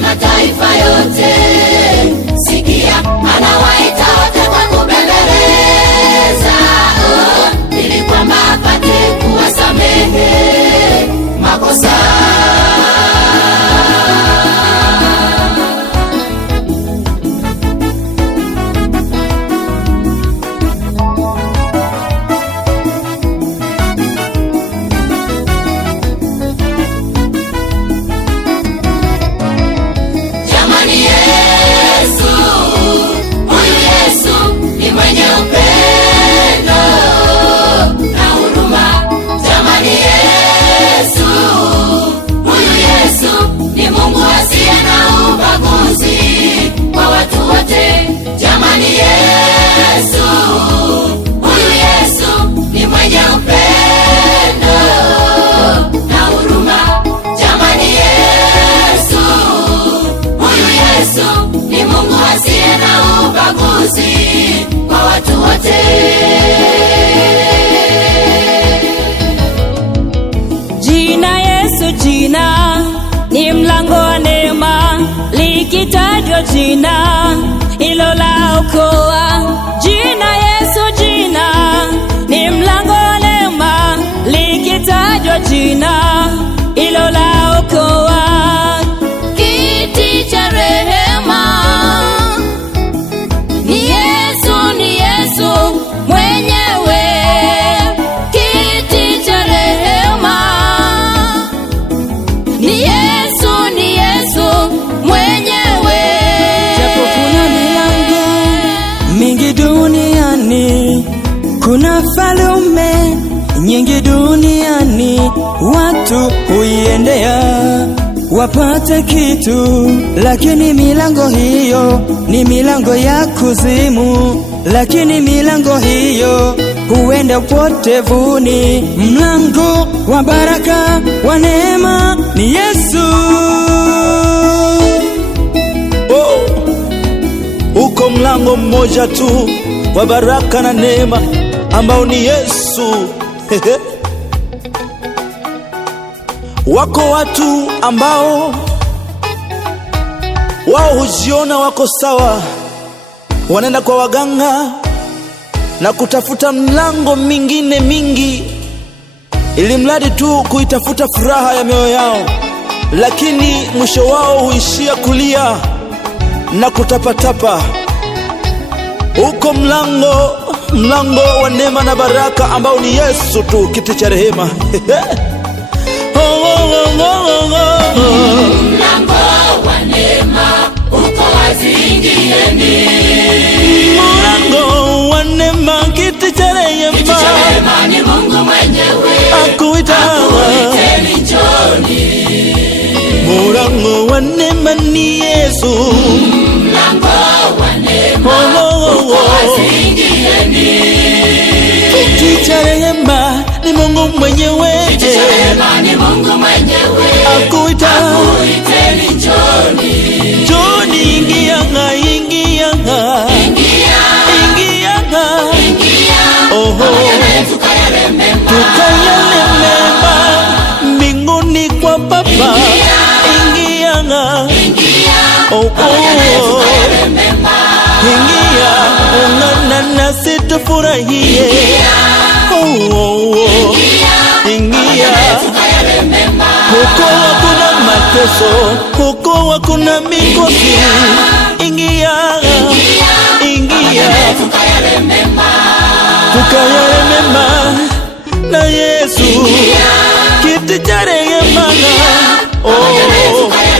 mataifa yote, sikia anawaita wote kwa kubembeleza, ili kwamba apate kuwasamehe makosa. Kwa watu wote. Jina Yesu, jina ni mlango wa neema, likitajwa jina hilo laokoa. Jina Yesu, jina ni mlango wa neema, likitajwa jina hilo laokoa. Kiti cha rehema mwenyewe, kiti cha rehema ni Yesu mwenyewe. Japo kuna milango mingi duniani, kuna falme nyingi duniani, watu huiendea wapate kitu, lakini milango hiyo ni milango ya kuzimu, lakini milango hiyo huenda upotevuni. Mlango wa baraka wa neema ni Yesu. Uko mlango mmoja tu wa baraka na neema ambao ni Yesu. Wako watu ambao wao hujiona wako sawa, wanaenda kwa waganga na kutafuta mlango mingine mingi, ili mradi tu kuitafuta furaha ya mioyo yao, lakini mwisho wao huishia kulia na kutapatapa. Uko mlango wa neema na baraka ambao ni Yesu tu, kiti cha rehema. Mlango wa neema uko wazi, ingieni. Mlango wa neema, kiti cha rehema. Kiti cha rehema ni Mungu mwenyewe, akuiteni njoni. Mlango wa neema ni Yesu. Yesu, mlango wa neema uko wazi, ingieni. Kiti cha rehema ni Mungu mwenyewe, Kiti cha rehema ni Mungu mwenyewe, akuiteni njoni. Njoni, ingianga, ingianga, Ingia, oho, tukayalememba mbinguni kwa Baba. Ingianga, ingia, ungana nasi tufurahie. Ingia, huko hakuna mateso, huko hakuna mikosi. Ingia, tukayalememba na Yesu, kiti cha rehema, tukaya